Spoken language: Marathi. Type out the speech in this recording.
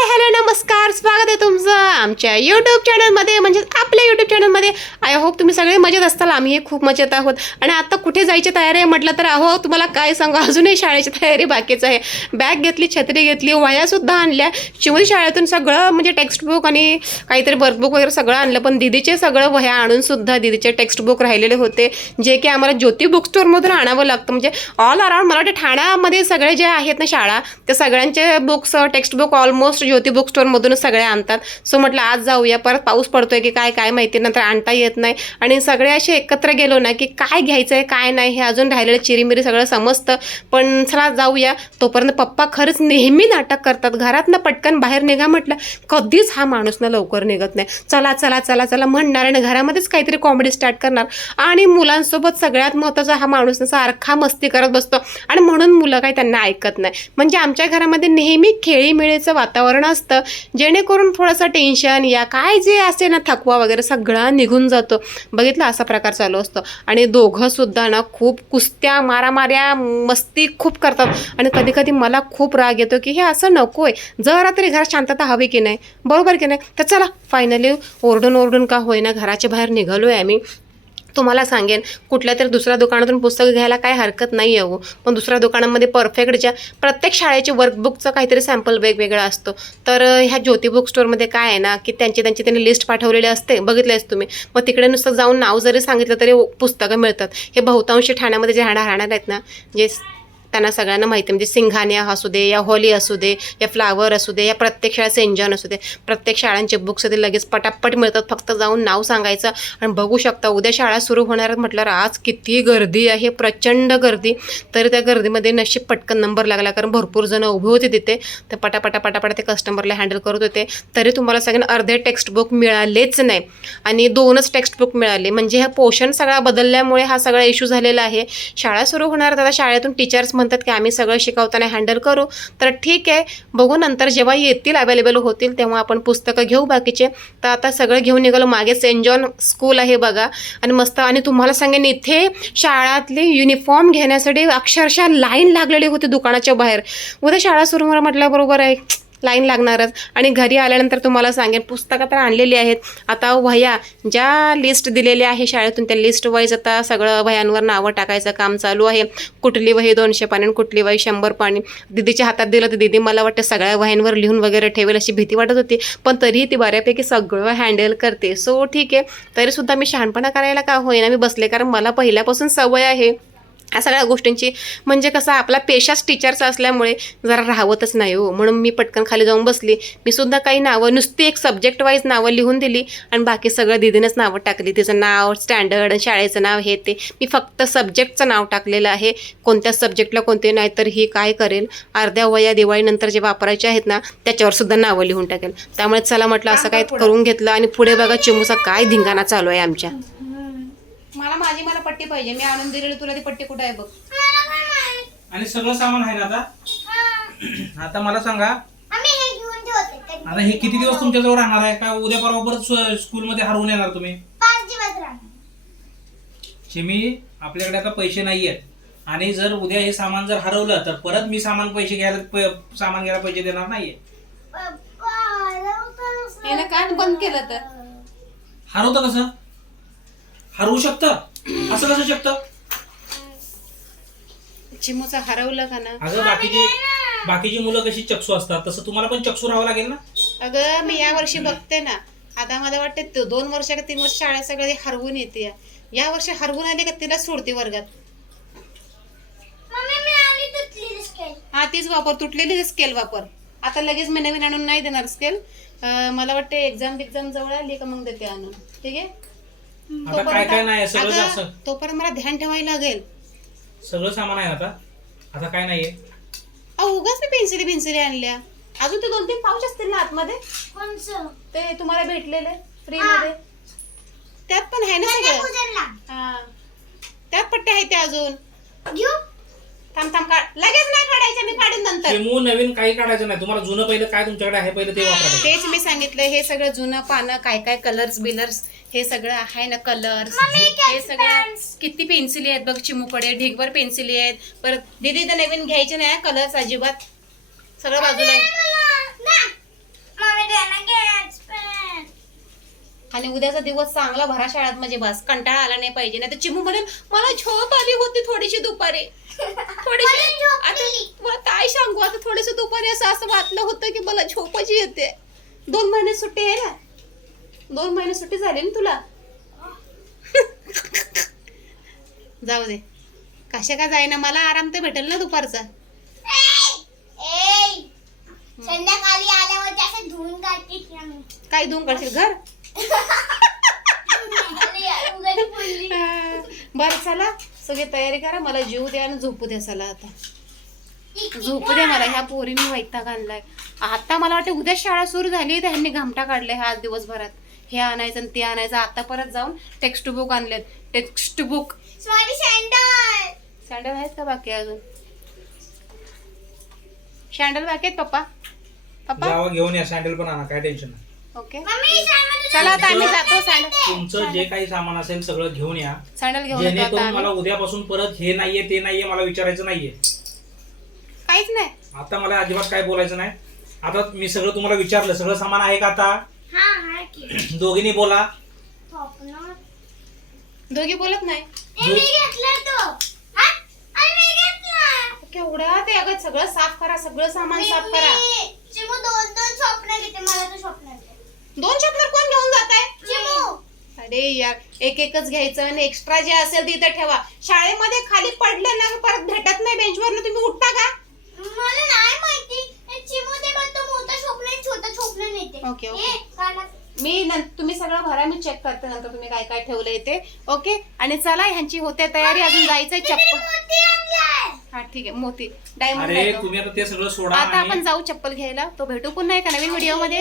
हाय हॅलो नमस्कार, स्वागत आहे तुमचं आमच्या यूट्यूब चॅनलमध्ये, म्हणजे आपल्या यूट्यूब चॅनलमध्ये. आय होप तुम्ही सगळे मजेत असताल. आम्ही खूप मजेत आहोत. आणि आता कुठे जायची तयारी आहे म्हटलं तर अहो तुम्हाला काय सांगू, अजूनही शाळेची तयारी बाकीच आहे. बॅग घेतली, छत्री घेतली, वह्यासुद्धा आणल्या. शिवाय शाळेतून सगळं म्हणजे टेक्स्टबुक आणि काहीतरी वर्कबुक वगैरे सगळं आणलं. पण दीदीचे सगळं वह्या आणून सुद्धा दीदीचे टेक्स्टबुक राहिलेले होते, जे की आम्हाला ज्योती बुक स्टोअरमधून आणावं लागतं. म्हणजे ऑल अराउंड मला वाटतं ठाण्यामध्ये सगळे जे आहेत ना शाळा, त्या सगळ्यांचे बुक्स टेक्स्टबुक ऑलमोस्ट ज्योती बुक स्टोअरमधूनच सगळे आणतात. सो म्हटलं आज जाऊया. परत पाऊस पडतोय की काय काय माहिती, नंतर आणता येत नाही. आणि सगळे असे एकत्र गेलो ना की काय घ्यायचं आहे काय नाही हे अजून राहिलेलं चिरीमिरी सगळं समजतं. पण चला जाऊया. तोपर्यंत पप्पा खरंच नेहमी नाटक करतात. घरातनं पटकन बाहेर निघा म्हटलं, कधीच हा माणूस ना लवकर निघत नाही. चला चला चला चला म्हणणार आणि घरामध्येच काहीतरी कॉमेडी स्टार्ट करणार. आणि मुलांसोबत सगळ्यात महत्त्वाचा हा माणूस सारखा मस्ती करत बसतो. आणि म्हणून मुलं काही त्यांना ऐकत नाही. म्हणजे आमच्या घरामध्ये नेहमी खेळीमेळीचं वातावरण असतं, जेणेकरून थोडंसं टेन्शन या काय जे असते ना थकवा वगैरे सगळा निघून जातो. बघितलं असा प्रकार चालू असतो. आणि दोघंसुद्धा ना खूप कुस्त्या मारामाऱ्या मस्ती खूप करतात. आणि कधी कधी मला खूप राग येतो की हे असं नको आहे, जरा तरी घरात शांतता हवी की नाही, बरोबर की नाही. तर चला फायनली ओरडून ओरडून का होईना घराच्या बाहेर निघालो आहे आम्ही. तुम्हाला सांगेन कुठल्या तरी दुसऱ्या दुकानातून पुस्तकं घ्यायला काही हरकत नाही आहे हो. पण दुसऱ्या दुकानामध्ये परफेक्ट ज्या प्रत्येक शाळेचे वर्कबुकचं काहीतरी सॅम्पल वेगवेगळा असतो. तर ह्या ज्योती बुक स्टोअरमध्ये काय आहे ना की त्यांनी लिस्ट पाठवलेली असते, बघितलेच तुम्ही. मग तिकडे नुसतं जाऊन नाव जरी सांगितलं तरी पुस्तकं मिळतात. हे बहुतांशी ठाण्यामध्ये जे राहणार आहेत ना, जे त्यांना सगळ्यांना माहिती आहे. म्हणजे सिंघानिया असू दे, या होली असू दे, या फ्लावर असू दे, या प्रत्येक शाळा सेंट जॉन असू दे, प्रत्येक शाळांचे बुक्स ते लगेच पटापट मिळतात. फक्त जाऊन नाव सांगायचं आणि बघू शकता उद्या शाळा सुरू होणार म्हटल्यावर आज किती गर्दी आहे, प्रचंड गर्दी. तरी त्या गर्दीमध्ये नशीब पटकन नंबर लागला, कारण भरपूर जण उभे होते तिथे. तर पटापटा ते कस्टमरला हँडल करत होते. तरी तुम्हाला सगळ्यांना अर्धे टेक्स्टबुक मिळालेच नाही आणि 2च टेक्स्टबुक मिळाले. म्हणजे ह्या पोर्शन सगळा बदलल्यामुळे हा सगळा इश्यू झालेला आहे. शाळा सुरू होणार, आता शाळेतून टीचर्स म्हणतात की आम्ही सगळं शिकवताना हँडल करू. तर ठीक आहे, बघू नंतर जेव्हा येतील अवेलेबल होतील तेव्हा आपण पुस्तकं घेऊ बाकीचे. तर आता सगळं घेऊन निघालो. मागे सेंट जॉन स्कूल आहे बघा, आणि मस्त. आणि तुम्हाला सांगेन इथे शाळातले युनिफॉर्म घेण्यासाठी अक्षरशः लाईन लागलेली होती दुकानाच्या बाहेर. उद्या शाळा सुरू होणार म्हटल्याबरोबर आहे लाईन लागणारच. आणि घरी आल्यानंतर तुम्हाला सांगेन पुस्तकं तर आणलेली आहेत. आता वह्या ज्या लिस्ट दिलेल्या आहे शाळेतून त्या लिस्ट वाईज आता सगळं वह्यांवर नावं टाकायचं काम चालू आहे. कुठली वही 200 पाणी आणि कुठली वही 100 पाणी. दीदीच्या हातात दिलं तर दीदी मला वाटतं सगळ्या वह्यांवर लिहून वगैरे ठेवेल अशी भीती वाटत होती. पण तरीही ती बऱ्यापैकी सगळं हँडल करते. सो ठीक आहे. तरीसुद्धा मी शहाणपणा करायला का होईना मी बसले, कारण मला पहिल्यापासून सवय आहे या सगळ्या गोष्टींची. म्हणजे कसं आपला पेशाच टीचरचा असल्यामुळे जरा राहवतच नाही हो. म्हणून मी पटकन खाली जाऊन बसली. मी सुद्धा काही नावं नुसती एक सब्जेक्ट वाईज नावं लिहून दिली आणि बाकी सगळं दीदीनेच नावं टाकली. तिचं नाव, स्टँडर्ड, शाळेचं नाव, हे ते. मी फक्त सब्जेक्टचं नाव टाकलेलं आहे. कोणत्या सब्जेक्टला कोणते, नाही तर ही काय करेल अर्ध्या वया दिवाळीनंतर जे वापरायचे आहेत ना त्याच्यावर सुद्धा नावं लिहून टाकेल. त्यामुळे चला म्हटलं असं काय करून घेतलं. आणि पुढे बघा चिमूचा काय धिंगाणा चालू आहे आमच्या. मला पट्टी पाहिजे, मी आणून दिलेली तुला ती पट्टी कुठे आहे बघ. आणि सगळं सामान आहे ना आता. आता मला सांगा, आता हे किती दिवस तुमच्याजवळ राहणार आहे? का उद्या परवा परत स्कूलमध्ये हरवून येणार तुम्ही? 5 दिवस राहणार. चिमी, आपल्याकडे आता पैसे नाहीयेत. आणि जर उद्या हे सामान जर हरवलं तर परत मी सामान घ्यायला पैसे देणार नाहीये. याला काय बंद केलं तर हरवतं कसं? हरवू शकतं? असं कसं शकतं? चिमूचा हरवलं का ना. अगं बाकीची मुलं कशी चक्षू असतात तसं तुम्हाला पण चक्षू राहावं लागेल ना. अगं मी या वर्षी बघते ना, आता मला वाटते 2 वर्ष का 3 वर्ष शाळा सगळी हरवून येते. या वर्षी हरवून आली का तिला सोडते वर्गात. हा तीच वापर, तुटलेली स्केल वापर. आता लगेच मी नवीन आणून नाही देणार स्केल. मला वाटते एक्झाम जवळ आली का मग देते आणून. ठीक आहे. आता काय नाही सगळं तोपर्यंत मला ध्यान ठेवायला लागेल. सगळं सामान आहे आता काय नाहीये. उगाच मी पेन्सिली आणल्या. अजून ते 2-3 पाऊच असतील ना आतमध्ये, ते तुम्हाला भेटलेले फ्री मध्ये. त्यात पण आहे ना सगळं. हा त्यात पट्टे आहेत ते अजून. थांब काढ, लगेच नाही काढायचं, मी काढून नंतर. नवीन काही काढायचं नाही. तुम्हाला जुनं पहिलं काय तुमच्याकडे आहे पहिलं ते वापरायचं. तेच मी सांगितलं. हे सगळं जुनं पानं, काय कलर्स बिलर्स हे सगळं आहे ना, कलर्स हे सगळं. किती पेन्सिली आहेत बघ चिमूकडे, ढिगभर पेन्सिली आहेत. परत दीदी तर नवीन घ्यायचे नाही कलर्स अजिबात. सगळं बाजूला आणि उद्याचा दिवस चांगला भरा शाळेत म्हणजे बस कंटाळा आला नाही पाहिजे. नाही तर चिमू म्हणेल मला झोप आली होती थोडीशी दुपारी थोडीशी. आता मला काय सांगू, आता थोडीशी दुपारी असं वाटलं होतं की मला झोपाची येते. 2 महिने सुट्टी आहे ना, 2 महिने सुट्टी झाली ना तुला. जाऊ दे, कशा का जाईना, मला आराम तर भेटेल ना दुपारचा. संध्याकाळी आल्यावर असं धुवून काढते. काय धुवून काढशील घर? बरं चला सगळी तयारी करा, मला जेवू द्या आणि झोपू द्या. चला आता झोपू द्या मला, ह्या पोरीने वैताग आणलाय. आता मला वाटतं उद्या शाळा सुरू झाली तर ह्यांनी घामटा काढलाय ह्या आज दिवसभरात. हे आणायचं आणि ते आणायचं. आता परत जाऊन टेक्स्ट बुक आणलेत, टेक्स्ट बुक. सँडल आहेत का बाकी अजून? सँडल बाकी आहेत पप्पा? पप्पा जावा घेऊन या, सँडल पण आणा, काय टेन्शन नाही. ओके चला आता आम्ही जातो. सँडल तुमचं जे काही सामान असेल सगळं घेऊन या, सँडल घेऊन येतो जेणेकरून आता मला आम्ही. उद्यापासून परत हे नाहीये ते नाहीये मला विचारायचं नाहीये. काहीच नाही. आता मला अजिबात काय बोलायचं नाही. आता मी सगळं तुम्हाला विचारलं, सगळं सामान आहे का आता? दोघींनी बोला. दोघी बोलत नाही. केवढा ते अगं सगळं साफ करा, सगळं सामान साफ करा. 2 शॉपनर कोण घेऊन जात आहे? अरे यार, एकच घ्यायचं आणि एक्स्ट्रा जे असेल ते इथं ठेवा. शाळेमध्ये खाली पडलं ना परत भेटत नाही बेंचवर, तुम्ही उठता का? मला नाही माहिती. चिमू बघतो मोठा स्वप्न आहे, छोटा स्वप्न नाही. ओके ओके, तुम्ही सगळं भरा, मी चेक करते नंतर तुम्ही काय काय ठेवलंय ते. ओके आणि चला ह्यांची होते तयारी, अजून जायचंय. चप्पल हा ठीक आहे, मोती डायमंड अरे तुम्ही आता ते सगळं सोडा आता आणि आपण जाऊ चप्पल घ्यायला. तो भेटू पुन्हा एका नवीन व्हिडिओ मध्ये.